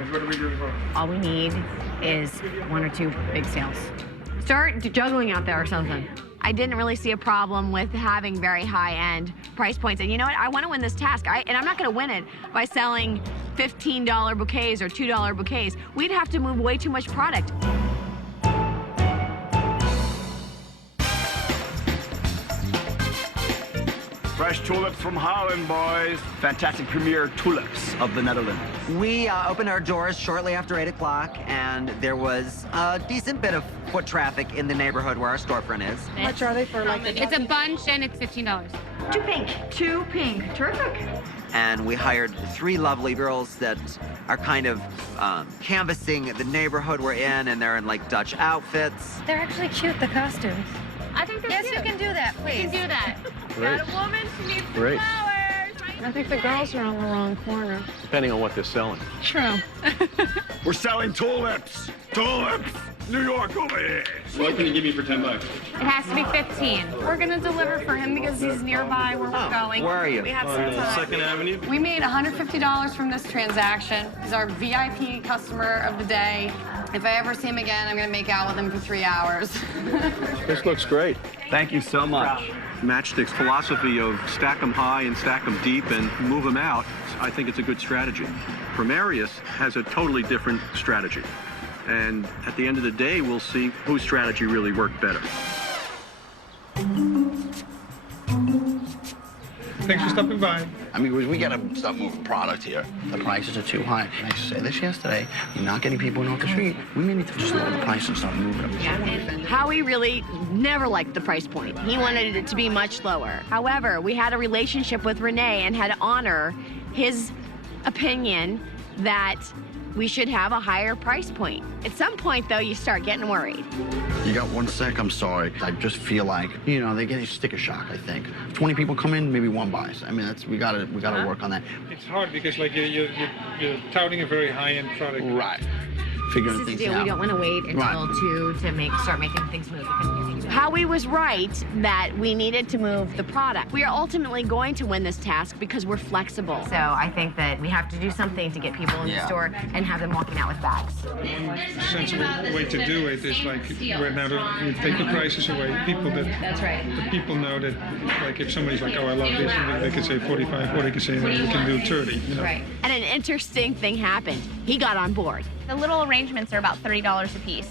lines. What are we doing for? All we need is 1 or 2 big sales. Start juggling out there or something. I didn't really see a problem with having very high-end price points. And you know what? I want to win this task. And I'm not going to win it by selling $15 bouquets or $2 bouquets. We'd have to move way too much product. Fresh tulips from Holland, boys. Fantastic premier tulips of the Netherlands. We opened our doors shortly after 8 o'clock, and there was a decent bit of foot traffic in the neighborhood where our storefront is. How much are they for, like, It's a bunch, and it's $15. 2 pink. 2 pink. Terrific. And we hired 3 lovely girls that are kind of canvassing the neighborhood we're in, and they're in, like, Dutch outfits. They're actually cute, the costumes. I think they're Yes, cute. you can do that, please. You can do that. Great. Got a woman, she needs Great. flowers. I think the girls are on the wrong corner. Depending on what they're selling. True. We're selling tulips. Tulips. New York over here. What can you give me for $10? It has to be 15. We're gonna deliver for him because he's nearby where we're going. Where are you? We have some time. 2nd Avenue. We made $150 from this transaction. He's our VIP customer of the day. If I ever see him again, I'm gonna make out with him for 3 hours. This looks great. Thank you so much. Matchstick's philosophy of stack them high and stack them deep and move them out, I think it's a good strategy. Primarius has a totally different strategy. And at the end of the day, we'll see whose strategy really worked better. Thanks for stopping by. I mean, we gotta stop moving product here. The prices are too high. And I said this yesterday, you're not getting people in off the street. We may need to just lower the price and start moving them. Yeah, and Howie really never liked the price point. He wanted it to be much lower. However, we had a relationship with Renee and had to honor his opinion that we should have a higher price point. At some point, though, you start getting worried. You got 1 sec, I'm sorry. I just feel like, you know, they're getting sticker shock, I think. 20 people come in, maybe 1 buys. I mean, we gotta work on that. It's hard because, like, you're touting a very high-end product. Right. Figuring This is things the deal. out. We don't want to wait until Right. 2 to start making things move. Howie was right that we needed to move the product. We are ultimately going to win this task because we're flexible. So I think that we have to do something to get people in the store and have them walking out with bags. One sensible way to do it is, like, right now, you take the prices away. That's right. The people know that, like, if somebody's like, oh, I love this, and they can say 45, or they can say, no, we can do 30, you know? Right. And an interesting thing happened. He got on board. The little arrangements are about $30 a piece.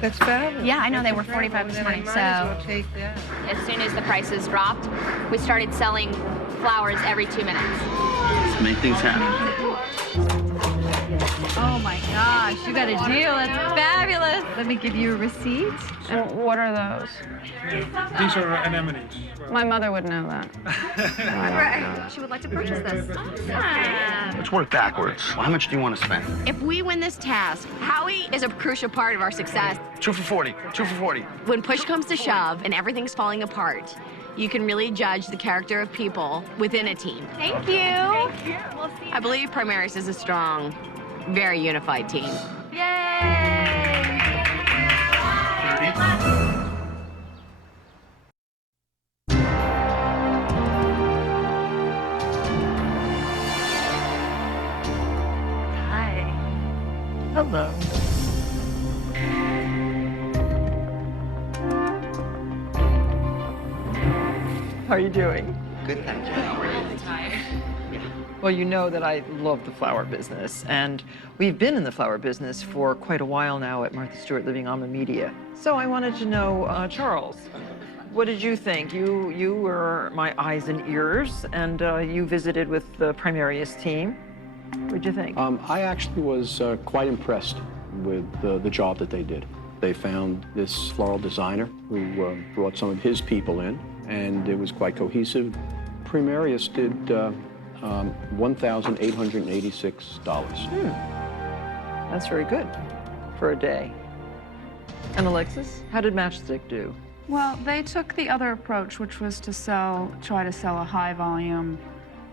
That's fabulous. Yeah, I know they were 45 this morning, so take that. as soon as the prices dropped, we started selling flowers every 2 minutes. Let's make things happen. Oh my gosh, you got a deal. That's fabulous. Let me give you a receipt. And what are those? These are anemones. My mother would know that. She would like to purchase this. Let's work backwards. Well, how much do you want to spend? If we win this task, Howie is a crucial part of our success. 2 for 40. 2 for 40. When push comes to shove and everything's falling apart, you can really judge the character of people within a team. Thank you. Thank you. We'll see. I believe Primarius is a strong, very unified team. Yay! Hi. Hello. How are you doing? Good, thank you. How are you? Well, you know that I love the flower business, and we've been in the flower business for quite a while now at Martha Stewart Living Alma Media. So I wanted to know, Charles, what did you think? You were my eyes and ears, and you visited with the Primarius team. What did you think? I actually was quite impressed with the job that they did. They found this floral designer who brought some of his people in, and it was quite cohesive. Primarius did $1,886. That's very good for a day. And Alexis, how did Matchstick do? Well, they took the other approach, which was to try to sell a high volume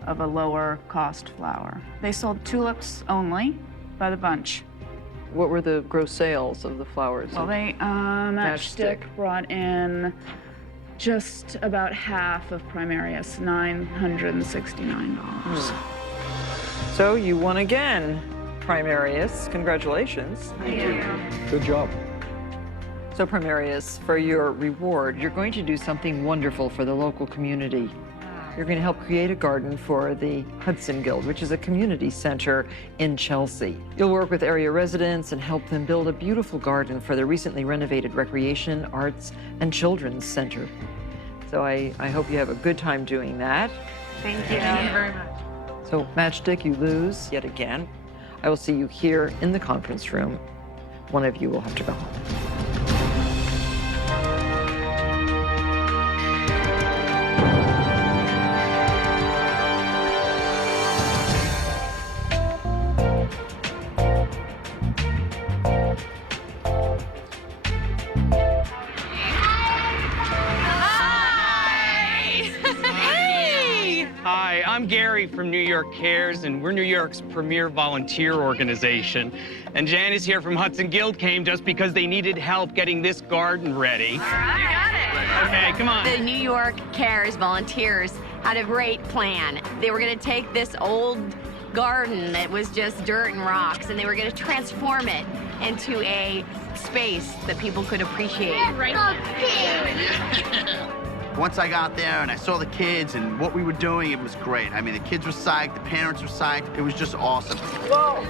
of a lower cost flower. They sold tulips only by the bunch. What were the gross sales of the flowers? Well, they, Matchstick brought in just about half of Primarius, $969. So you won again. Primarius. Congratulations. Thank you. Good job. So Primarius, for your reward, you're going to do something wonderful for the local community. You're going to help create a garden for the Hudson Guild, which is a community center in Chelsea. You'll work with area residents and help them build a beautiful garden for the recently renovated Recreation, Arts, and Children's Center. So I hope you have a good time doing that. Thank you. Thank you very much. So Matchstick, you lose yet again. I will see you here in the conference room. One of you will have to go home. Hi, I'm Gary from New York Cares, and we're New York's premier volunteer organization. And Janice here from Hudson Guild came just because they needed help getting this garden ready. All right. You got it. Okay, come on. The New York Cares volunteers had a great plan. They were going to take this old garden that was just dirt and rocks, and they were going to transform it into a space that people could appreciate. Once I got there and I saw the kids and what we were doing, it was great. I mean, the kids were psyched, the parents were psyched. It was just awesome. Whoa!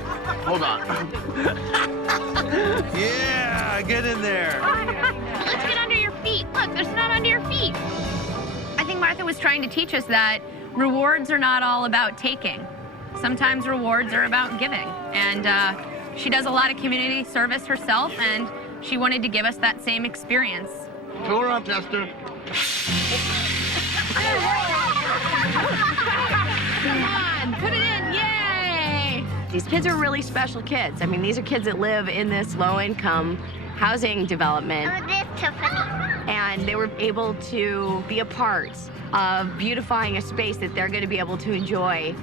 Hold on. Yeah, get in there. Let's get under your feet. Look, there's not under your feet. I think Martha was trying to teach us that rewards are not all about taking. Sometimes rewards are about giving. And she does a lot of community service herself, and she wanted to give us that same experience. Fill her up, Esther. Come on, put it in, yay! These kids are really special kids. I mean, these are kids that live in this low-income housing development. Oh, that's so funny. And they were able to be a part of beautifying a space that they're going to be able to enjoy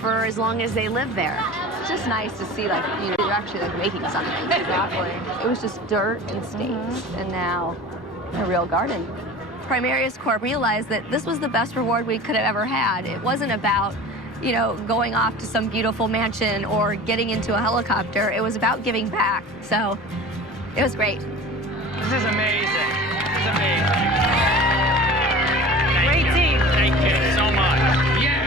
for as long as they live there. It's just nice to see, like, you're actually like making something. Exactly. It was just dirt and stains, and now a real garden. Primarius Corp realized that this was the best reward we could have ever had. It wasn't about, you know, going off to some beautiful mansion or getting into a helicopter. It was about giving back. So it was great. This is amazing. This is amazing. Great team. Thank you so much. Yeah.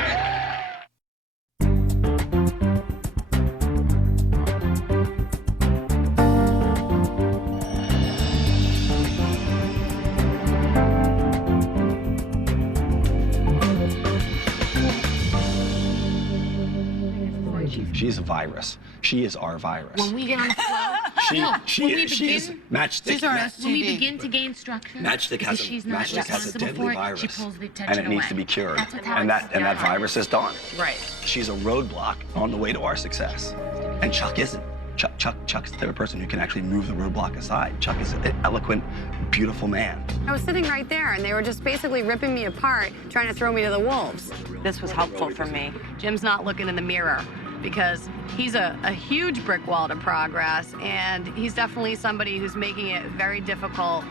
She's a virus. She is our virus. When we get on the flow, She is Matchstick. when we begin to gain structure, Matchstick has a deadly virus, she pulls the and attention it needs away. to be cured. That's what's And that virus is Dawn. Right. She's a roadblock on the way to our success, and Chuck isn't. Chuck's the type of person who can actually move the roadblock aside. Chuck is an eloquent, beautiful man. I was sitting right there, and they were just basically ripping me apart, trying to throw me to the wolves. This was helpful for me. Jim's not looking in the mirror because he's a huge brick wall to progress, and he's definitely somebody who's making it very difficult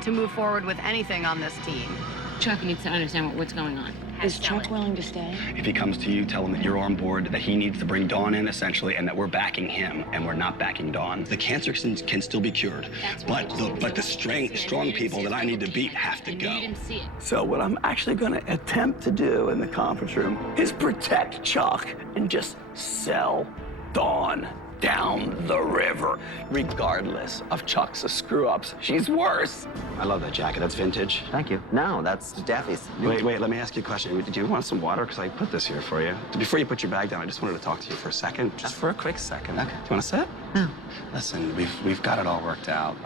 to move forward with anything on this team. Chuck needs to understand what's going on. Is Chuck willing to stay? If he comes to you, tell him that you're on board, that he needs to bring Dawn in, essentially, and that we're backing him, and we're not backing Dawn. The cancer can still be cured, but the strong people that I need to beat have to go. So what I'm actually going to attempt to do in the conference room is protect Chuck and just sell Dawn down the river. Regardless of Chuck's screw-ups, she's worse. I love that jacket. That's vintage. Thank you. No, that's Daffy's. Wait, let me ask you a question. Do you want some water? Because I put this here for you. Before you put your bag down, I just wanted to talk to you for a second. Just for a quick second. Okay. Do you want to sit? No. Listen, we've got it all worked out.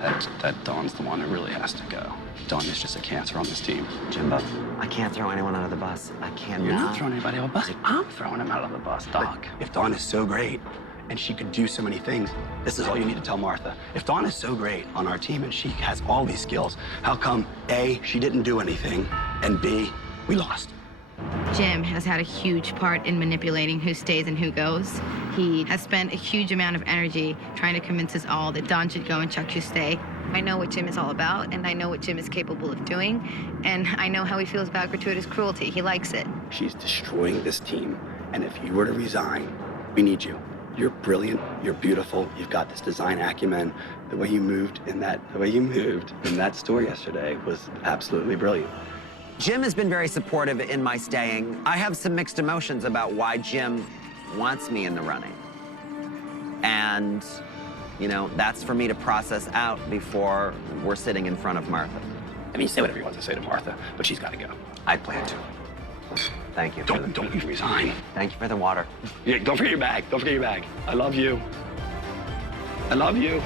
That Dawn's the one that really has to go. Dawn is just a cancer on this team. Jimbo, I can't throw anyone under the bus. I cannot. You're not throwing anybody on the bus. I'm throwing him out of the bus, Doc. If Dawn is so great, and she could do so many things, this is all you need to tell Martha. If Dawn is so great on our team and she has all these skills, how come A, she didn't do anything, and B, we lost? Jim has had a huge part in manipulating who stays and who goes. He has spent a huge amount of energy trying to convince us all that Dawn should go and Chuck should stay. I know what Jim is all about, and I know what Jim is capable of doing, and I know how he feels about gratuitous cruelty. He likes it. She's destroying this team, and if you were to resign, we need you. You're brilliant, you're beautiful, you've got this design acumen. The way you moved in that store yesterday was absolutely brilliant. Jim has been very supportive in my staying. I have some mixed emotions about why Jim wants me in the running. And, you know, that's for me to process out before we're sitting in front of Martha. I mean, say whatever you want to say to Martha, but she's got to go. I plan to. Thank you. Don't you resign. Thank you for the water. Yeah, don't forget your bag. Don't forget your bag. I love you. I love you.